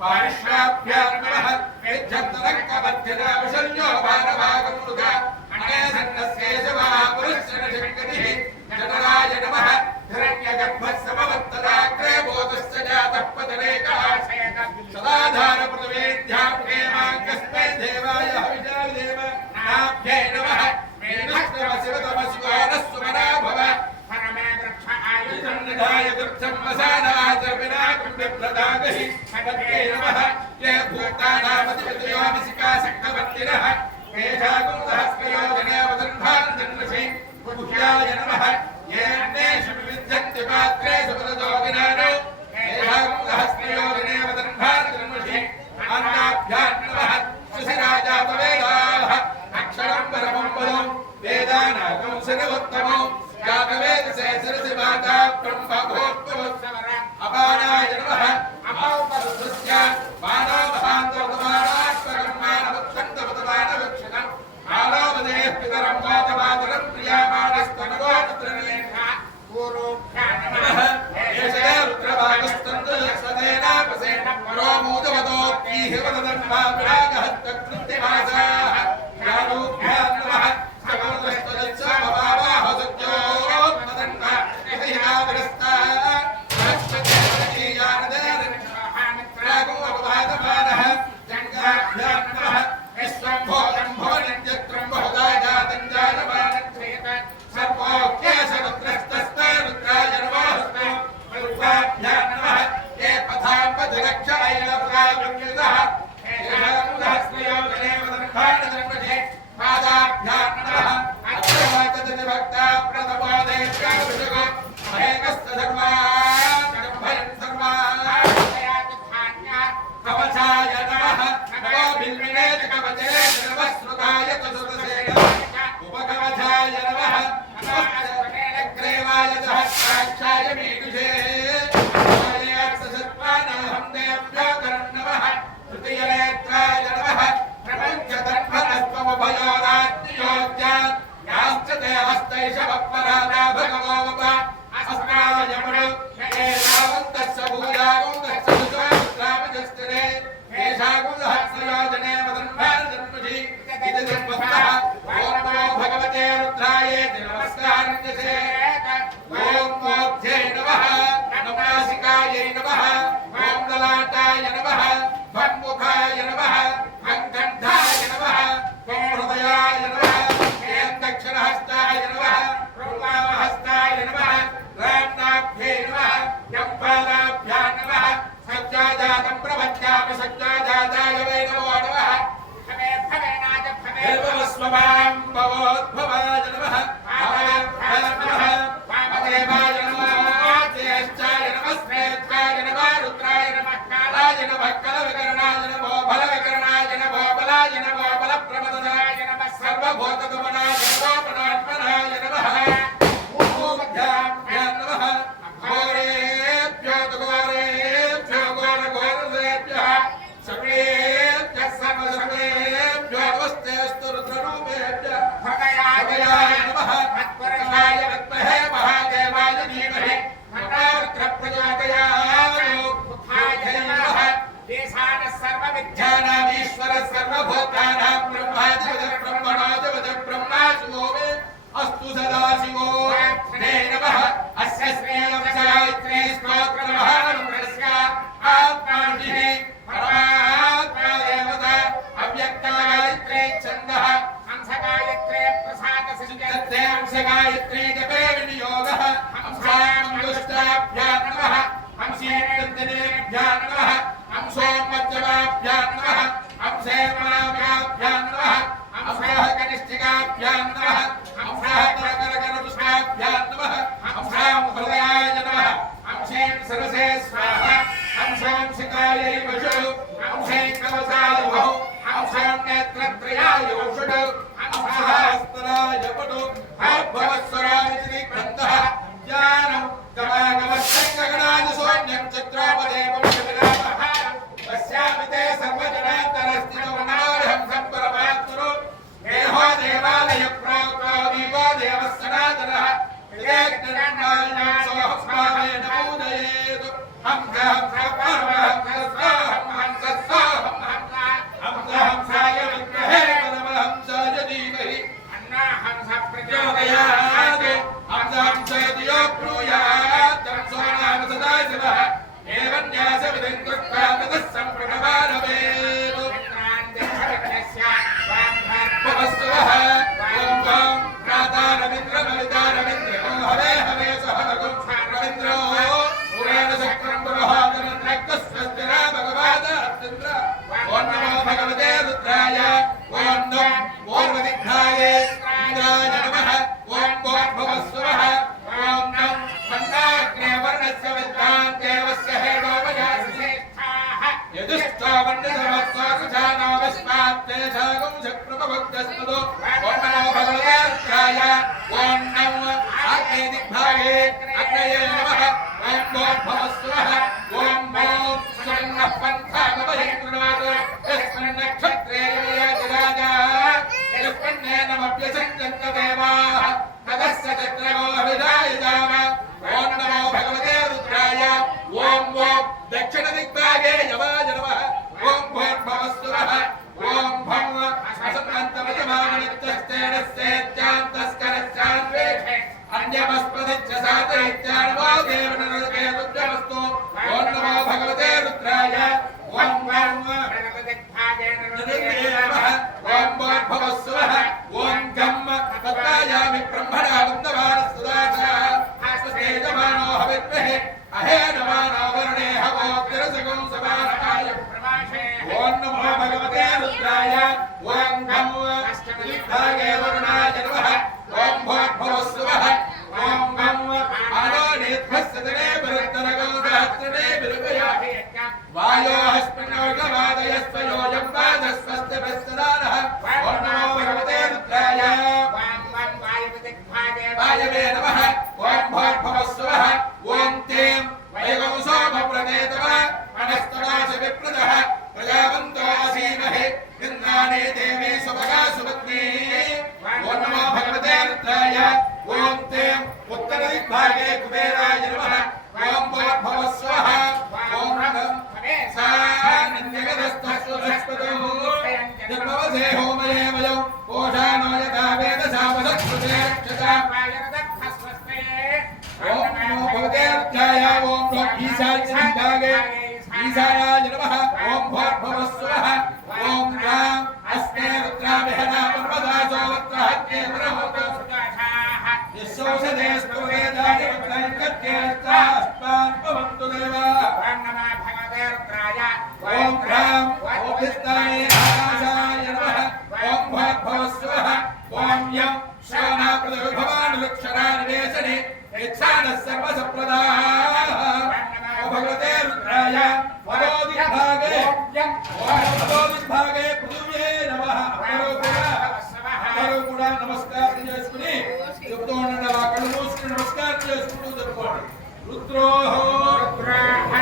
पारिश्राभ्यां नमः वेद्यन्तरक्कवध्यनाविशल्यो भारभागमुरुगा अनेसन्नस्येशवः पुरुषशङ्कतिः जनराय नमः हिरण्यगर्भस्समवत्तदाग्रे बोधश्च जातः पतनेकः सदाधारपृथ्वीध्यां हेमाङ्गस्मै देवाय हविषाविदेव नाभ्यै नमः मेनस्तमशिवतमशिवानस्वमना भव निधाय दुर्धं वसानाच विना कुण्डप्रदागहि भगवते नमः ये भूतानामधिपतयोऽमिशिकाशक्तवर्तिनः मेधागुंसहस्रयोजने वदन्धान् जन्मसि गुह्याय नमः ये अन्येषु विविध्यन्ति पात्रेषु पदजोगिनानो मेधागुंसहस्रयोजने वदन्धान् जन्मसि अन्नाभ्यां नमः सुशिराजातवेदाः अक्षरं परमं पदं वेदानागं सर्वोत्तमं यागवेदसे सरसि माता ब्रह्मभूत्वत्सवर अपानाय नमः अपावपरुद्रस्य मानवभान्तोदमानात्मकर्माणमुत्तन्तपतमानवक्षणम् आलोमदेः पितरं वातमातरं प्रियामाणस्तनगोपुत्रनेखा पूर्वोभ्यां नमः एषदे रुद्रभागस्तन्दयस्वतेनापसेन परोमोदवदोऽप्यीः वदन्मा विरागहत्तकृत्यमासाः यानोभ्यां नमः हंसोन्मज्जवाभ्यां नमः हंसेमनाभ्यां दक्षिण दिग्भागे यवाय नमः ओम भूर्भुवस्सुवः ओम भं असन्तमजमानित्यस्तेनस्येत्यान्तस्करस्यान्वे अन्यमस्पदिच्च सातरित्यानमो देवनरुके रुद्रमस्तु ओम नमो भगवते रुद्राय ओम भं नमः ओम भूर्भुवस्सुवः ओम गं तत्तायामि ब्रह्मणा वन्दवानस्तुदाचा हस्तस्तेजमानो हविद्महे अहे नमानो वरुणे हवोऽग्रसगं समानकाय प्रभाषे ओम नमो भगवते रुद्राय ओम गं अष्टमदिग्भागे वरुणाय नमः ओम भूर्भुवस्सुवः ओम गं आनोनेध्वस्तने बृहत्तरगं सहस्रने बिरुपयाहि वायोऽस्मिन्नोर्गवादयस्वयोऽयं वादस्वस्तिभिस्तदानः ओम नमो भगवते रुद्राय वायवे नमः ओम भूर्भुवस्सुवः ओम तें वैगं सोमप्रदेतव मनस्तनास विप्रदः प्रजावन्तो असीमहे इन्द्राणे देवे सुभगा सुपत्नी ओम नमो भगवते रुद्राय ओम तें उत्तरदिग्भागे कुबेराय नमः ओम भूर्भुवस्सुवः ओम सानन्द्यगतस्तस्तु बृहस्पतौ निर्भवसे होमये वयौ ओषानो यथा वेदसावधत्कृते रक्षसा ओम नमो भगवते रुद्राय ओम ईशान्यदिग्भागे ईशानाय नमः ओम भूर्भुवस्सुवः ओम राम अस्ते रुद्राभिहना पर्वदासो वत्रहत्ये ब्रह्मतो यस्सौषधेस्तु वेदानि वत्रैकत्येस्तास्मान् भवन्तु देवाः ओम नमः भगवते रुद्राय ओम राम ओभिस्ताये आकाशाय नमः ओम भूर्भुवस्सुवः ओम यं श्रवणाप्रतिभवानुलक्षणानिवेशने यच्छानः सर्वसप्रदाः ओम भगवते रुद्राय वदोदिग्भागे वदोदिग्भागे पृथिव्ये नमः అందరూ కూడా నమస్కారం చేసుకుని చెప్తూ ఉండండి. అలా కళ్ళు మూసుకుని నమస్కారం చేసుకుంటూ చెప్పుకోండి. రుద్రోహో రుద్రోహ